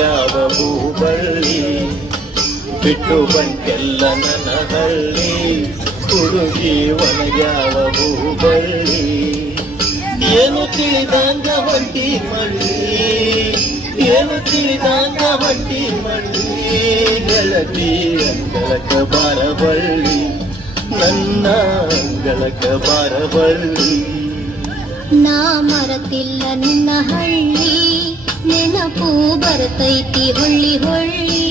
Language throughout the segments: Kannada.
ಒಣಗ್ಯಾವ ಹೂಬಳ್ಳಿ ಬಿಟ್ಟು ಬಂತೆಲ್ಲ ನನ್ನ ಹಳ್ಳಿ ಹುಡುಗಿ ಒಣಗ್ಯಾವ ಹೂಬಳ್ಳಿ ಏನು ತಿಳಿದಂಗ ಹೊಟ್ಟಿ ಮಳ್ಳಿ ಏನು ತಿಳಿದಂಗ ಹೊಟ್ಟಿ ಮಳ್ಳಿ ಗೆಳತಿ ಅಂಗಳಕ ಬಾರಬಳ್ಳಿ ನನ್ನ ಅಂಗಳಕ ಬಾರಬಳ್ಳಿ ನಾ ಮರತಿಲ್ಲ ನಿನ್ನ ಹಳ್ಳಿ ನೆನಪು ಬರ್ತೈತಿ ಹೊಳ್ಳಿ ಹೊಳ್ಳಿ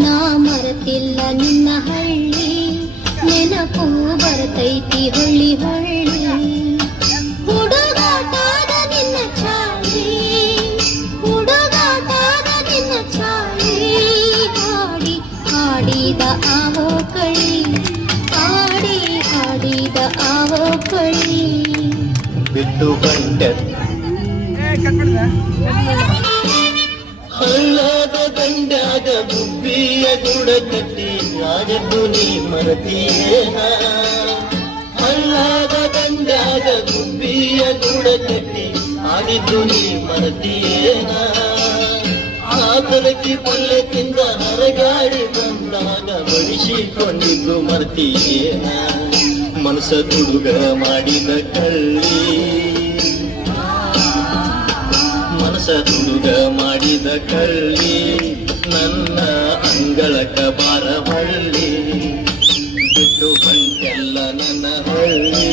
ನಾ ಮರತಿಲ್ಲ ನಿನ್ನ ಹಳ್ಳಿ ನೆನಪು ಬರ್ತೈತಿ ಹೊಳ್ಳಿ ಹೊಳ್ಳಿ ಹುಡುಗಾಟದ ನಿನ್ನ ಚಾಳಿ ಹುಡುಗಾಟದ ನಿನ್ನ ಚಾಳಿ ಹಾಡಿ ಹಾಡಿದ ಆವೋ ಕಳಿ ಹಾಡಿ ಹಾಡಿದ ಆವೋ ಕಳಿ ಬಿಟ್ಟು ಬಂದೆ ಹಳ್ಳದ ದಂಡ್ಯಾಗ ಗುಬ್ಬಿಯ ಗುಡ ಕಟ್ಟಿ ಯಾರದ್ದು ನೀ ಮರತೀಯೇನ ಹಳ್ಳದ ದಂಡ್ಯಾಗ ಗುಬ್ಬಿಯ ಗುಡ ಕಟ್ಟಿ ಆಗಿದ್ದು ನೀ ಮರತೀಯೇನ ಆತಲಕ್ಕಿ ಪಲ್ಲೆ ತಿಂದ ಹರಗಾಡಿ ಬಂದಾಗ ಬಡಿಸಿಕೊಂಡಿದ್ದು ಮರತೀಯೇನ ಮನಸ ತುಡುಗ ಮಾಡಿದ ಕಳ್ಳಿ ಮನಸ ತುಡುಗ ಮಾಡಿದ ಕಳ್ಳಿ ನನ್ನ ಅಂಗಳಕ ಬಾರಬಳ್ಳಿ ಬಿಟ್ಟು ಬಂತೆಲ್ಲ ನನ್ನ ಹಳ್ಳಿ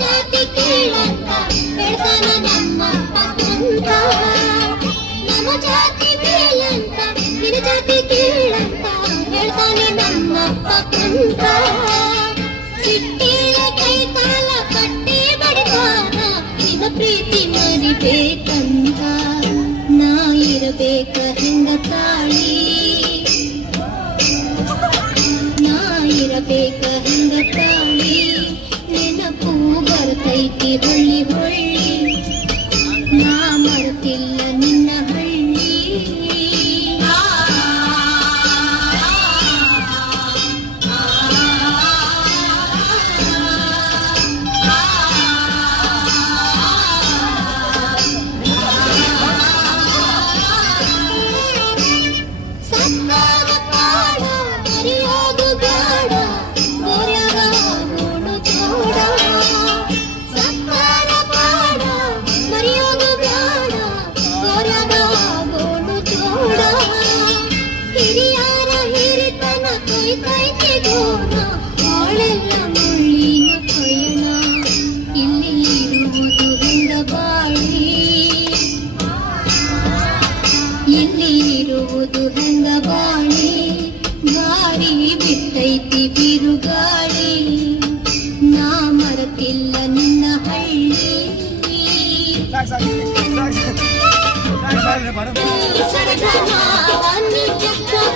ಜಾತಿ ಕೇಳಂತ ಹೇಳ್ತಾನ ನಮ್ಮಪ್ಪ ಕುಂತ ನಮ್ಮ ಜಾತಿ ಮೇಲಂತ ನಿನ್ನ ಜಾತಿ ಕೇಳಂತ ಹೇಳ್ತಾನೆ ನಮ್ಮಪ್ಪ ಕುಂತ ಸಿಟ್ಟಿಯ ಕೈ ಕಾಲ ಕಟ್ಟಿ ಬಡಿದಾನ ನಿನ್ನ ಪ್ರೀತಿ ಮರಿಬೇಕಂತ ನಾ ಇರಬೇಕ ಹೆಂಗ ತಾಳಿ ನಾ ಇರಬೇಕ ಹೆಂಗ ತಾಳಿ ನೆನಪು ಬರ್ತೈತಿ ಹೊಳ್ಳಿ ಹೊಳ್ಳಿ ನಾ ಮರೆತಿಲ್ಲ ನಿನ್ನ ಹಳ್ಳಿ ಸತ್ತಾಗ ಪಾಡ ಮರೆಯೋದು ಬೇಡ ಗೋರ್ಯಾಗ ಚೋಡ ಸತ್ತಾಗ ಪಾಡ ಮರೆಯೋದು ಬೇಡ ಗೋರ್ಯಾಗ ಚೋಡ ಹಿರಿಯರ ಹಿರಿತನ ಕೊಯ್ತೈತಿ ಗೋಣ ಬಾಳೆಲ್ಲ ಮುಳ್ಳಿನ ಪಯಣ ಇಲ್ಲಿ ಇರುವುದು ಹೆಂಗ ಬಾಳಿ ಇಲ್ಲಿ ಇರುವುದು ಹೆಂಗ ಬಾಳಿ ಗಾಳಿ ಬಿಟ್ಟೈತಿ ಬಿರುಗಾಳಿ ನಾ ಮರೆತಿಲ್ಲ ನಿನ್ನ ಹಳ್ಳಿ